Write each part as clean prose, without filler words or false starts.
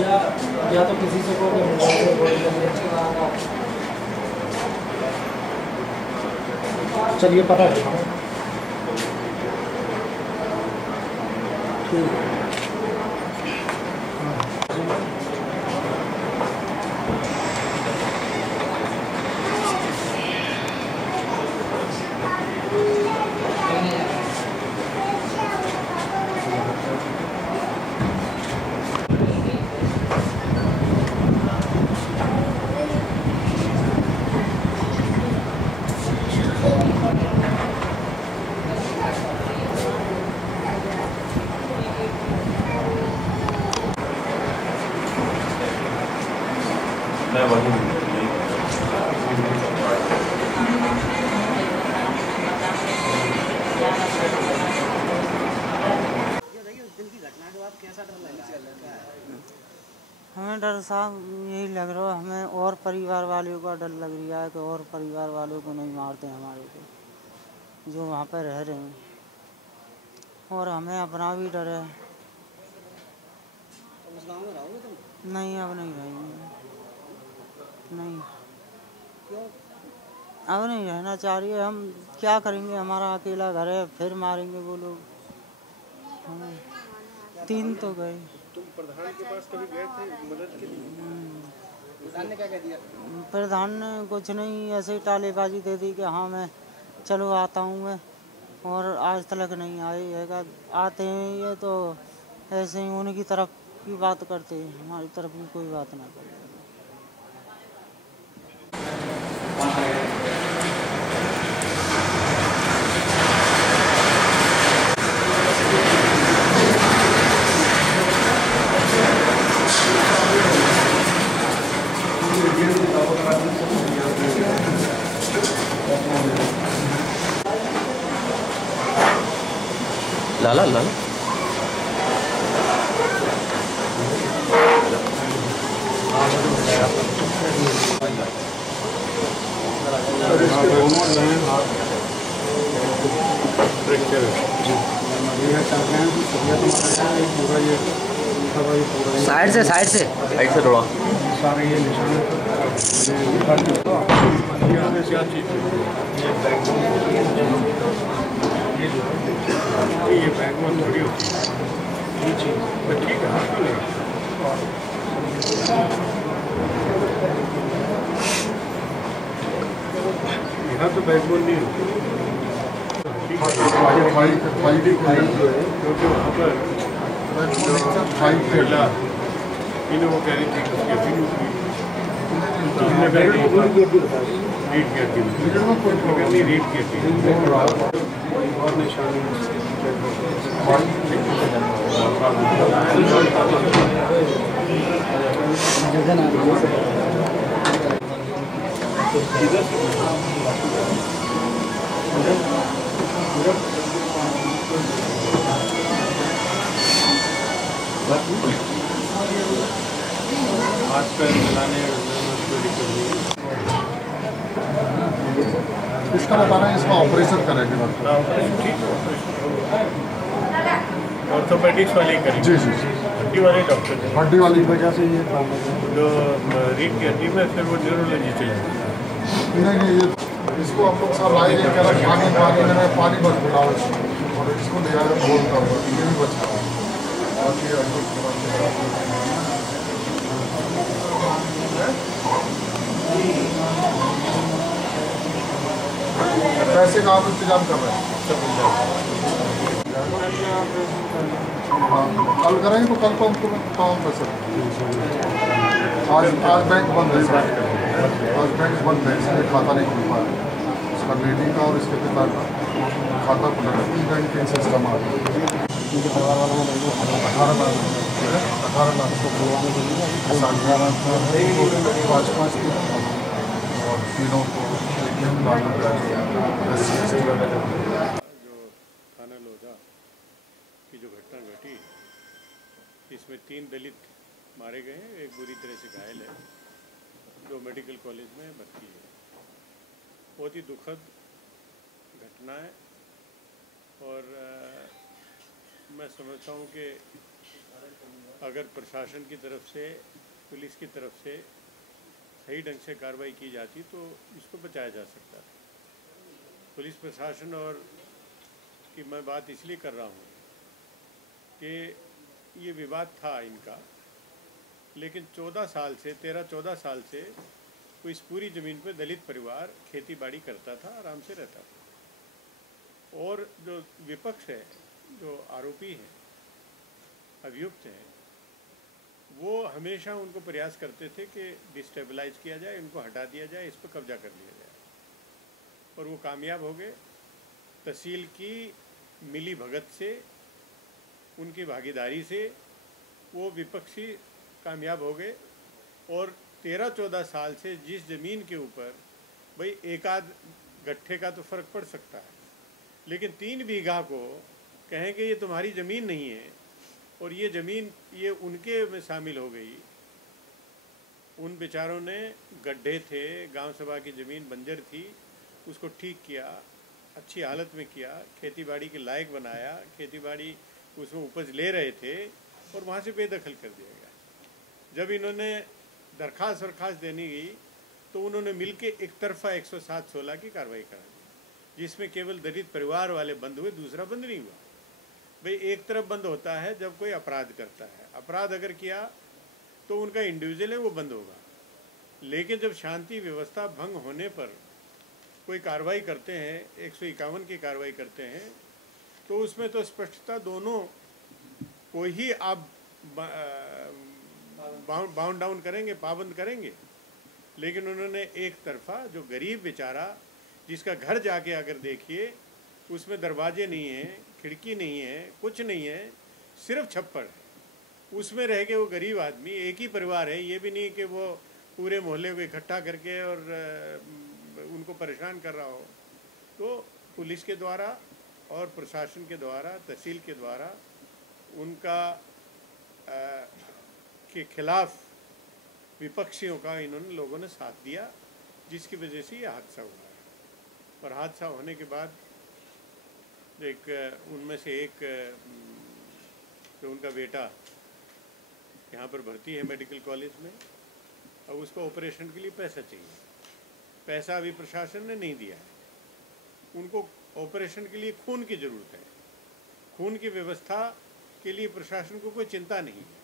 या तो किसी से चलिए पता है ठीक है। हमें डर साहब यही लग रहा है, हमें और परिवार वालों का डर लग रहा है कि और परिवार वालों को नहीं मारते हमारे को जो वहाँ पर रह रहे हैं, और हमें अपना भी डर है। उस गाँव में रहोगे तुम? नहीं, अब नहीं रहेंगे। नहीं, क्यों? अब नहीं रहना चाह रही है। हम क्या करेंगे, हमारा अकेला घर है, फिर मारेंगे वो लोग हमें। 3 तो गए। तुम प्रधान के पास कभी गए थे मदद के लिए? प्रधान ने क्या कह दिया? प्रधान ने कुछ नहीं, ऐसे ही टालेबाजी दे दी कि हाँ मैं चलो आता हूँ मैं, और आज तक नहीं आए है। आते हैं ये तो ऐसे ही उनकी तरफ की बात करते हैं, हमारी तरफ की कोई बात ना करते। लाला लाला साइड से थोड़ा सारे ये निशान ये बैग में थोड़ी होती है ये चीज़, तो ठीक है आपको नहीं यहाँ तो बैकबोन नहीं होती क्योंकि वहाँ पर इन्हें वो कह रही थी कि उसकी अभी रीड किया थी और निशानी हाथ पैर मिलाने इसका बताना है, इसका ऑपरेशन करेंगे। ठीक है, ऑर्थोपेडिक्स वाले ही करेंगे। जी जी हड्डी वाले डॉक्टर हैं। हड्डी वाली वजह से ये जो रीढ़ की हड्डी में फिर वो न्यूरोलॉजी चलेगी। नहीं ये इसको हम लोग सब लाए कह रहा पानी बच मिलाओ और इसको ले आए बोलता हुआ ये भी बचा पैसे का आप इंतजाम कर रहे हैं। हाँ कल करेंगे तो कल को हमको काम कर सकते। आज बैंक बंद है सर, आज बैंक बंद है इसलिए खाता नहीं खुल पा रहा। उसका लेडी का और इसके पिता का खाता खुला है, ई बैंकिंग सिस्टम आ गया। उनके परिवार वालों को 18 लाख को खुलवाने के लिए 5-5 और तीनों को जो थाना लोधा की जो घटना घटी, इसमें 3 दलित मारे गए हैं, एक बुरी तरह से घायल है जो मेडिकल कॉलेज में भर्ती है। बहुत ही दुखद घटना है और मैं समझता हूँ कि अगर प्रशासन की तरफ से, पुलिस की तरफ से सही ढंग से कार्रवाई की जाती तो इसको बचाया जा सकता है। पुलिस प्रशासन और की मैं बात इसलिए कर रहा हूँ कि ये विवाद था इनका, लेकिन 13-14 साल से वो इस पूरी ज़मीन पे दलित परिवार खेती बाड़ी करता था, आराम से रहता था। और जो विपक्ष है, जो आरोपी हैं, अभियुक्त हैं, वो हमेशा उनको प्रयास करते थे कि डिस्टेबलाइज किया जाए, इनको हटा दिया जाए, इस पर कब्जा कर लिया जाए, और वो कामयाब हो गए। तहसील की मिली भगत से, उनकी भागीदारी से वो विपक्षी कामयाब हो गए। और 13-14 साल से जिस ज़मीन के ऊपर भाई एक आध गट्ठे का तो फ़र्क पड़ सकता है, लेकिन 3 बीघा को कहें कि ये तुम्हारी ज़मीन नहीं है और ये ज़मीन ये उनके में शामिल हो गई। उन बेचारों ने, गड्ढे थे, गांव सभा की ज़मीन बंजर थी, उसको ठीक किया, अच्छी हालत में किया, खेतीबाड़ी के लायक बनाया, खेतीबाड़ी उसमें उपज ले रहे थे, और वहाँ से बेदखल कर दिया गया। जब इन्होंने दरख्वास्त देनी गई तो उन्होंने मिलके एक तरफा 107-16 की कार्रवाई करा दी, जिसमें केवल दलित परिवार वाले बंद हुए, दूसरा बंद नहीं हुआ। भाई एक तरफ बंद होता है जब कोई अपराध करता है, अपराध अगर किया तो उनका इंडिविजुअल है वो बंद होगा, लेकिन जब शांति व्यवस्था भंग होने पर कोई कार्रवाई करते हैं, 151 की कार्रवाई करते हैं, तो उसमें तो स्पष्टता दोनों को ही आप बाउंड डाउन करेंगे, पाबंद करेंगे। लेकिन उन्होंने एक तरफा, जो गरीब बेचारा जिसका घर जाके अगर देखिए उसमें दरवाजे नहीं हैं, खिड़की नहीं है, कुछ नहीं है, सिर्फ छप्पर है, उसमें रह के वो गरीब आदमी, एक ही परिवार है, ये भी नहीं कि वो पूरे मोहल्ले को इकट्ठा करके और उनको परेशान कर रहा हो। तो पुलिस के द्वारा और प्रशासन के द्वारा, तहसील के द्वारा उनका के खिलाफ विपक्षियों का इन्होंने लोगों ने साथ दिया, जिसकी वजह से ये हादसा हुआ है। और हादसा होने के बाद एक उनमें से एक जो उनका बेटा यहाँ पर भर्ती है मेडिकल कॉलेज में, और उसको ऑपरेशन के लिए पैसा चाहिए, पैसा अभी प्रशासन ने नहीं दिया है। उनको ऑपरेशन के लिए खून की ज़रूरत है, खून की व्यवस्था के लिए प्रशासन को कोई चिंता नहीं है।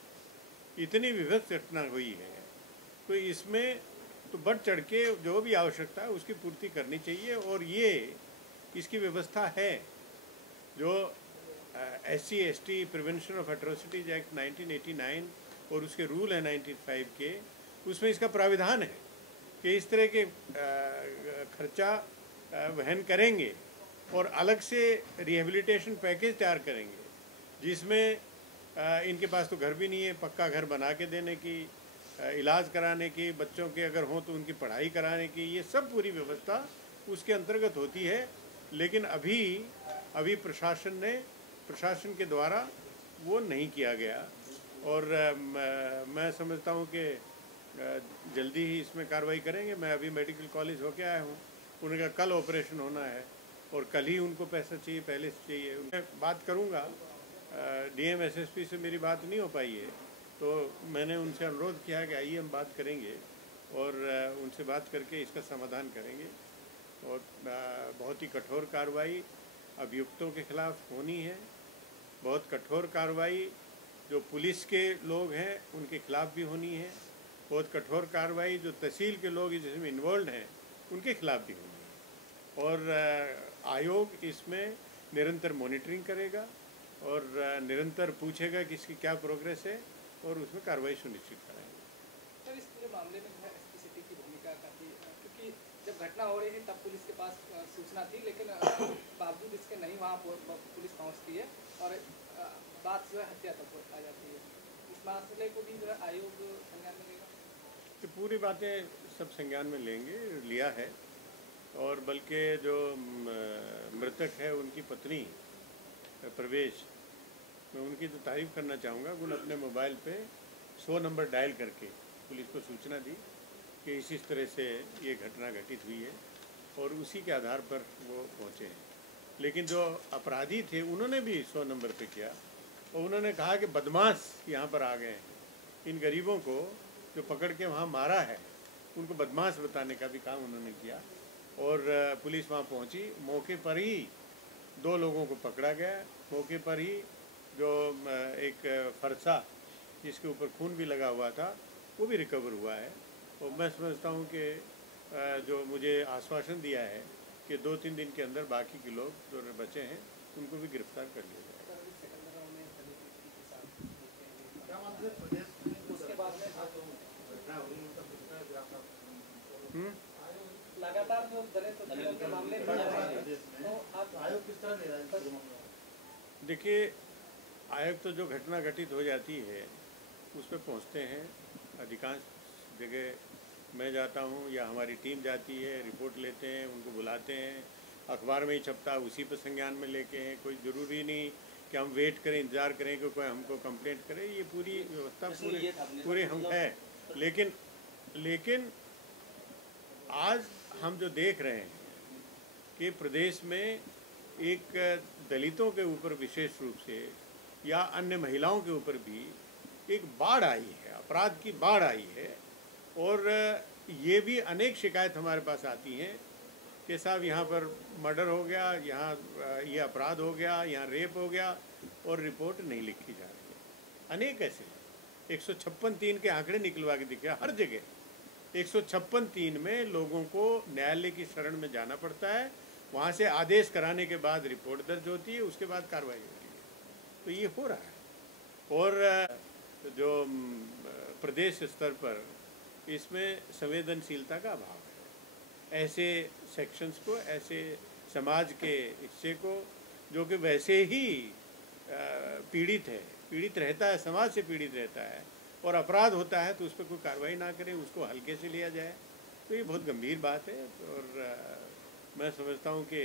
इतनी विभत्स घटना हुई है, तो इसमें तो बढ़ चढ़ के जो भी आवश्यकता है उसकी पूर्ति करनी चाहिए। और ये इसकी व्यवस्था है, जो SC/ST prevention of atrocities act 1989 और उसके रूल है 95 के, उसमें इसका प्राविधान है कि इस तरह के खर्चा वहन करेंगे और अलग से रिहेबिलिटेशन पैकेज तैयार करेंगे, जिसमें इनके पास तो घर भी नहीं है, पक्का घर बना के देने की, इलाज कराने की, बच्चों के अगर हों तो उनकी पढ़ाई कराने की, ये सब पूरी व्यवस्था उसके अंतर्गत होती है। लेकिन अभी प्रशासन के द्वारा वो नहीं किया गया, और मैं समझता हूँ कि जल्दी ही इसमें कार्रवाई करेंगे। मैं अभी मेडिकल कॉलेज होके आया हूँ, उनका कल ऑपरेशन होना है और कल ही उनको पैसा चाहिए, पहले से चाहिए। मैं बात करूँगा, DM SSP से मेरी बात नहीं हो पाई है, तो मैंने उनसे अनुरोध किया कि आइए हम बात करेंगे और उनसे बात करके इसका समाधान करेंगे। और बहुत ही कठोर कार्रवाई अभियुक्तों के खिलाफ होनी है, बहुत कठोर कार्रवाई जो पुलिस के लोग हैं उनके खिलाफ भी होनी है, बहुत कठोर कार्रवाई जो तहसील के लोग जिसमें इन्वॉल्व हैं उनके खिलाफ भी होनी है। और आयोग इसमें निरंतर मॉनिटरिंग करेगा और निरंतर पूछेगा कि इसकी क्या प्रोग्रेस है और उसमें कार्रवाई सुनिश्चित कराएंगे। सर, इस पूरे मामले में SP सिटी की भूमिका काफ़ी, क्योंकि जब घटना हो रही थी तब पुलिस के पास सूचना थी, लेकिन बावजूद इसके नहीं वहाँ पुलिस पहुँचती है और बात जो है हत्या तक आ जाती है। इस मसले को भी जो है आयोग संज्ञान में लेगा? तो पूरी बातें सब संज्ञान में लेंगे, लिया है। और बल्कि जो मृतक है उनकी पत्नी प्रवेश, मैं उनकी तो तारीफ़ करना चाहूँगा। उन्होंने अपने मोबाइल पे 100 नंबर डायल करके पुलिस को सूचना दी कि इस तरह से ये घटना घटित हुई है, और उसी के आधार पर वो पहुँचे हैं। लेकिन जो अपराधी थे उन्होंने भी 100 नंबर पे किया और उन्होंने कहा कि बदमाश यहाँ पर आ गए हैं। इन गरीबों को जो पकड़ के वहाँ मारा है उनको बदमाश बताने का भी काम उन्होंने किया। और पुलिस वहाँ पहुँची, मौके पर ही 2 लोगों को पकड़ा गया। मौके पर ही जो एक फरसा जिसके ऊपर खून भी लगा हुआ था वो भी रिकवर हुआ है। और मैं समझता हूँ कि जो मुझे आश्वासन दिया है कि 2-3 दिन के अंदर बाकी के लोग जो बचे हैं उनको भी गिरफ्तार कर लिया जाएगा। लगातार जो दलित उत्पीड़न के मामले तो आप आयोग किस तरह ले रहा है? देखिए, आयोग तो जो घटना घटित हो जाती है उस पर पहुँचते हैं। अधिकांश जगह मैं जाता हूँ या हमारी टीम जाती है, रिपोर्ट लेते हैं, उनको बुलाते हैं, अखबार में ही छपता है, उसी पर संज्ञान में लेके हैं। कोई ज़रूरी नहीं कि हम वेट करें, इंतज़ार करें कि कोई हमको कंप्लेंट करे। ये पूरी व्यवस्था पूरे हम है। लेकिन आज हम जो देख रहे हैं कि प्रदेश में एक दलितों के ऊपर विशेष रूप से या अन्य महिलाओं के ऊपर भी एक बाढ़ आई है, अपराध की बाढ़ आई है। और ये भी अनेक शिकायत हमारे पास आती हैं कि साहब यहाँ पर मर्डर हो गया, यहाँ ये अपराध हो गया, यहाँ रेप हो गया और रिपोर्ट नहीं लिखी जा रही है। अनेक ऐसे 156(3) के आंकड़े निकलवा के दिखे हर जगह। 156(3) में लोगों को न्यायालय की शरण में जाना पड़ता है, वहाँ से आदेश कराने के बाद रिपोर्ट दर्ज होती है, उसके बाद कार्रवाई होती है। तो ये हो रहा है। और जो प्रदेश स्तर पर इसमें संवेदनशीलता का अभाव है। ऐसे सेक्शंस को, ऐसे समाज के हिस्से को जो कि वैसे ही पीड़ित रहता है, समाज से पीड़ित रहता है और अपराध होता है तो उस पर कोई कार्रवाई ना करें, उसको हल्के से लिया जाए, तो ये बहुत गंभीर बात है। और मैं समझता हूँ कि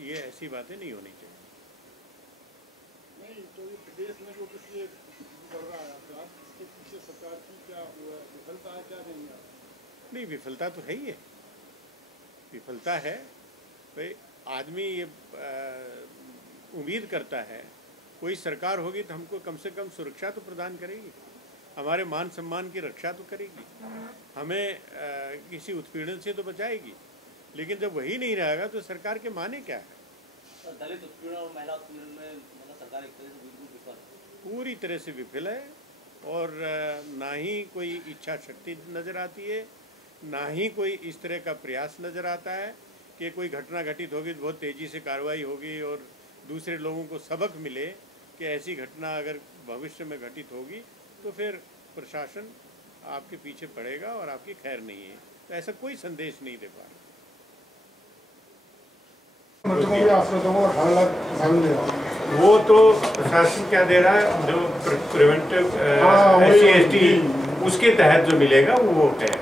ये ऐसी बातें नहीं होनी चाहिए। नहीं तो ये प्रदेश में जो कुछ ये बढ़ रहा है अपराध, इसके पीछे सरकार की क्या विफलता है, क्या नहीं है? नहीं, विफलता तो है ही है, विफलता है। भाई आदमी ये उम्मीद करता है कोई सरकार होगी तो हमको कम से कम सुरक्षा तो प्रदान करेगी, हमारे मान सम्मान की रक्षा तो करेगी, हमें किसी उत्पीड़न से तो बचाएगी। लेकिन जब वही नहीं रहेगा तो सरकार के माने क्या है? दलित उत्पीड़न और महिला उत्पीड़न में मतलब सरकार एक तरह से बिल्कुल विफल है, पूरी तरह से विफल है। और ना ही कोई इच्छा शक्ति नज़र आती है, ना ही कोई इस तरह का प्रयास नज़र आता है कि कोई घटना घटित होगी तो बहुत तेज़ी से कार्रवाई होगी और दूसरे लोगों को सबक मिले कि ऐसी घटना अगर भविष्य में घटित होगी तो फिर प्रशासन आपके पीछे पड़ेगा और आपकी खैर नहीं है। तो ऐसा कोई संदेश नहीं दे पा रहा। वो तो प्रशासन क्या दे रहा है, जो प्रिवेंटिव SC/ST उसके तहत जो मिलेगा वो है।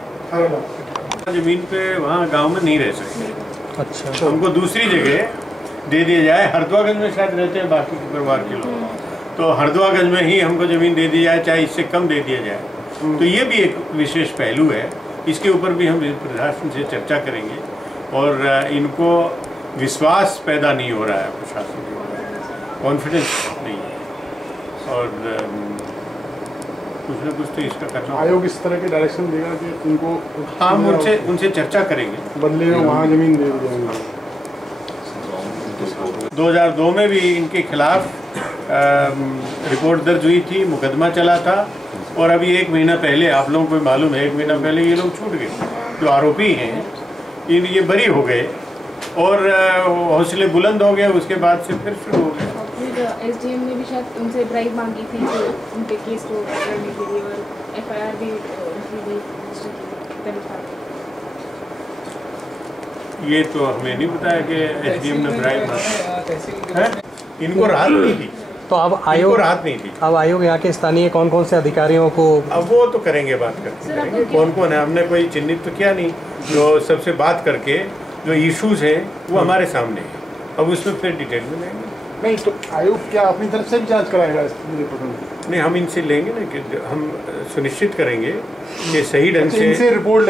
जमीन पे वहाँ गांव में नहीं रह सकते। अच्छा, तो हमको दूसरी जगह दे दिया जाए। हरदुआगंज में शायद रहते हैं बाकी के परिवार के लोग, तो हरदुआगंज में ही हमको ज़मीन दे दी जाए, चाहे इससे कम दे दिया जाए। तो ये भी एक विशेष पहलू है, इसके ऊपर भी हम प्रशासन से चर्चा करेंगे। और इनको विश्वास पैदा नहीं हो रहा है प्रशासन के ऊपर, कॉन्फिडेंस नहीं है। और कुछ न कुछ तो इसका करना। आयोग इस तरह के डायरेक्शन देगा कि उनको, हम उनसे चर्चा करेंगे, बदले में वहाँ ज़मीन दे जाएंगे। 2002 में भी इनके खिलाफ रिपोर्ट दर्ज हुई थी, मुकदमा चला था। और अभी 1 महीना पहले, आप लोगों को मालूम है, 1 महीना पहले ये लोग छूट गए, जो आरोपी हैं ये बरी हो गए और हौसले बुलंद हो गए। उसके बाद से फिर शुरू हो गए। SDM ने भी शायद उनसे ब्राइब मांगी थी तो उनके केस को करने के लिए, और FIR भी ये तो हमें नहीं बताया कि SDM ने ब्राइब मांगी। इनको राहत नहीं थी, तो अब आयोग राहत नहीं थी। अब आयोग यहाँ के स्थानीय कौन कौन से अधिकारियों को, अब वो तो करेंगे, बात करके कौन कौन है। हमने कोई चिन्हित तो किया नहीं, जो सबसे बात करके जो इश्यूज हैं वो हमारे सामने है। अब उसमें फिर डिटेल में लेंगे। नहीं तो आयोग क्या अपनी तरफ से भी जांच कराएगा? नहीं, हम इनसे लेंगे ना कि हम सुनिश्चित करेंगे कि सही ढंग से रिपोर्ट